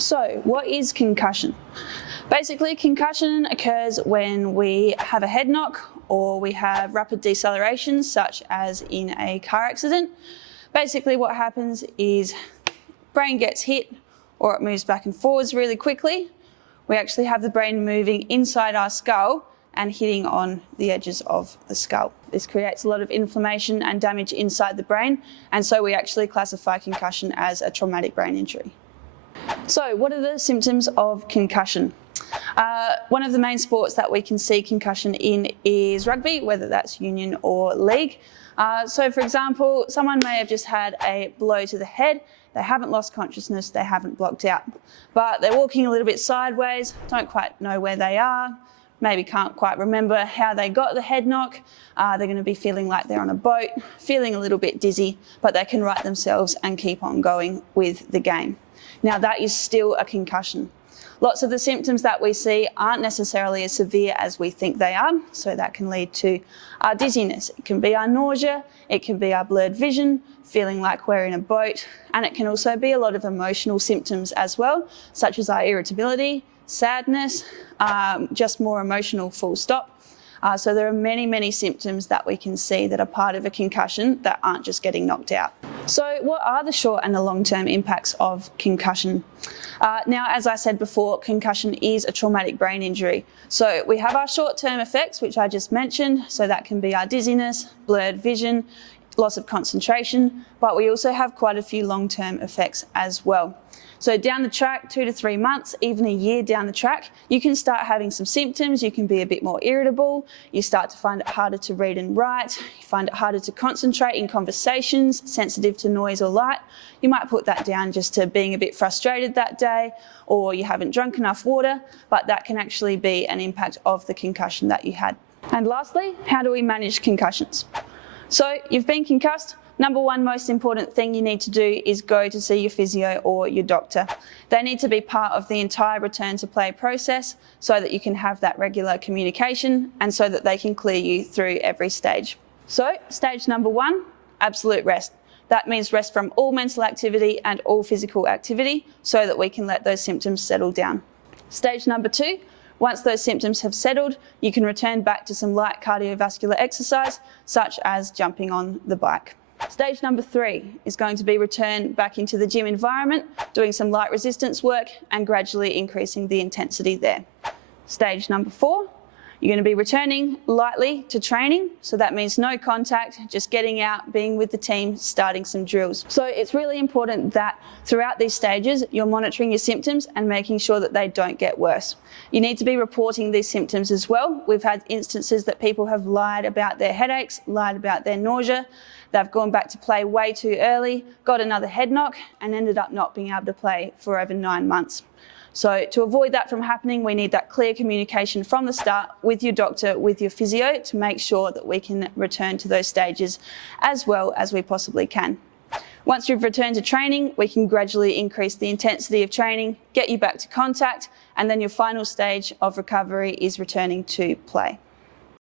So, what is concussion? Basically, concussion occurs when we have a head knock or we have rapid deceleration, such as in a car accident. Basically, what happens is brain gets hit or it moves back and forwards really quickly. We actually have the brain moving inside our skull and hitting on the edges of the skull. This creates a lot of inflammation and damage inside the brain, and so we actually classify concussion as a traumatic brain injury. So, what are the symptoms of concussion? One of the main sports that we can see concussion in is rugby, whether that's union or league. So for example, someone may have just had a blow to the head, they haven't lost consciousness, they haven't blocked out, but they're walking a little bit sideways, don't quite know where they are, maybe can't quite remember how they got the head knock. They're going to be feeling like they're on a boat, feeling a little bit dizzy, but they can right themselves and keep on going with the game. Now that is still a concussion. Lots of the symptoms that we see aren't necessarily as severe as we think they are, so that can lead to our dizziness. It can be our nausea, it can be our blurred vision, feeling like we're in a boat, and it can also be a lot of emotional symptoms as well, such as our irritability, sadness, just more emotional full stop. So there are many symptoms that we can see that are part of a concussion that aren't just getting knocked out. So what are the short and the long-term impacts of concussion? Now, as I said before, concussion is a traumatic brain injury. So we have our short-term effects, which I just mentioned. So that can be our dizziness, blurred vision, loss of concentration, but we also have quite a few long-term effects as well. So down the track, 2 to 3 months, even a year down the track, you can start having some symptoms. You can be a bit more irritable. You start to find it harder to read and write. You find it harder to concentrate in conversations, sensitive to noise or light. You might put that down just to being a bit frustrated that day, or you haven't drunk enough water, but that can actually be an impact of the concussion that you had. And lastly, how do we manage concussions? So you've been concussed. Number one most important thing you need to do is go to see your physio or your doctor. They need to be part of the entire return to play process so that you can have that regular communication and so that they can clear you through every stage. So stage number one, absolute rest. That means rest from all mental activity and all physical activity so that we can let those symptoms settle down. Stage number two, once those symptoms have settled, you can return back to some light cardiovascular exercise, such as jumping on the bike. Stage number three is going to be return back into the gym environment, doing some light resistance work and gradually increasing the intensity there. Stage number four, you're going to be returning lightly to training. So that means no contact, just getting out, being with the team, starting some drills. So it's really important that throughout these stages, you're monitoring your symptoms and making sure that they don't get worse. You need to be reporting these symptoms as well. We've had instances that people have lied about their headaches, lied about their nausea. They've gone back to play way too early, got another head knock, and ended up not being able to play for over 9 months. So to avoid that from happening, we need that clear communication from the start with your doctor, with your physio, to make sure that we can return to those stages as well as we possibly can. Once you've returned to training, we can gradually increase the intensity of training, get you back to contact, and then your final stage of recovery is returning to play.